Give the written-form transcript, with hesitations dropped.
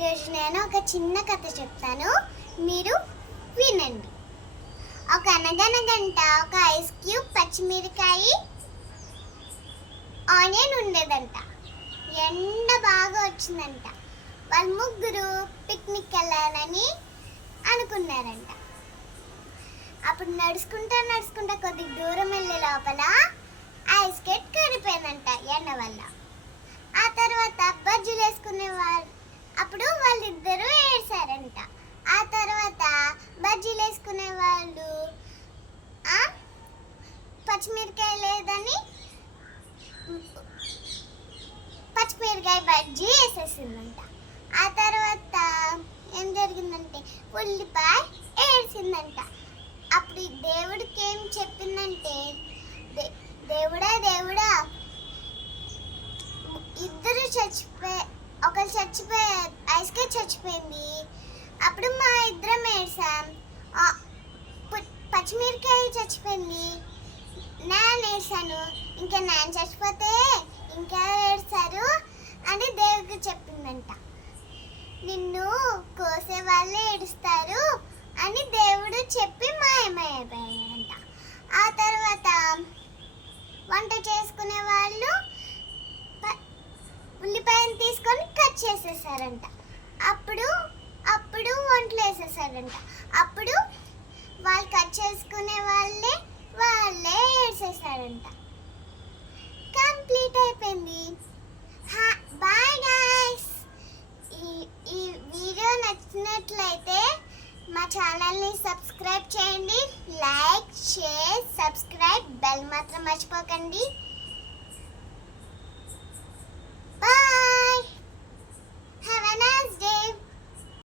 ఈరోజు నేను ఒక చిన్న కథ చెప్తాను, మీరు వినండి. ఒక అనగనగంట ఒక ఐస్ క్యూబ్, పచ్చిమిరకాయ, ఆనియన్ ఉండేదంట. ఎండ బాగా వచ్చిందంట. వాళ్ళు ముగ్గురు పిక్నిక్ వెళ్ళాలని అనుకున్నారంట. అప్పుడు నడుచుకుంటా కొద్దిగా దూరం వెళ్ళే లోపల ఐస్ స్కేట్ కరిపోయిందంట ఎండ వల్ల. ఆ తర్వాత బజ్జీలు వేసుకునేవారు. అప్పుడు వాళ్ళిద్దరూ ఏడ్చారంట. ఆ తర్వాత బజ్జీలు వేసుకునే వాళ్ళు పచ్చిమిరకాయ లేదని పచ్చిమిరకాయ బజ్జీ వేసేసిందంట. ఆ తర్వాత ఏం జరిగిందంటే ఉల్లిపాయ ఏడ్చిందంట. అప్పుడు దేవుడికి ఏం చెప్పిందంటే, దేవుడా దేవుడా, ఇద్దరు ఒకరు చచ్చిపోయారు, ఐస్కే చచ్చిపోయింది. అప్పుడు మా ఇద్దరం ఏడ్చాం. పచ్చిమిరకాయ చచ్చిపోయింది, నేను ఏడ్చాను. ఇంకా నేను చచ్చిపోతే ఇంకా ఏడ్చారు అని దేవుడికి చెప్పిందంట. నిన్ను కోసే వాళ్ళే ఏడుస్తారు అని దేవుడు చెప్పి మాయమైపోయాడంట. ఆ తర్వాత వంట చేసుకునే వాళ్ళు ఉల్లిపాయను తీసుకొని కట్ చేసేసారంట. అప్పుడు వంటలు వేసేసారంట. అప్పుడు వాళ్ళు కట్ చేసుకునే వాళ్ళే వేసేసారంట. కంప్లీట్ అయిపోయింది. Bye guys. ఈ వీడియో నచ్చినట్లయితే మా ఛానల్ని సబ్స్క్రైబ్ చేయండి. లైక్, షేర్, సబ్స్క్రైబ్, బెల్ మాత్రం మర్చిపోకండి.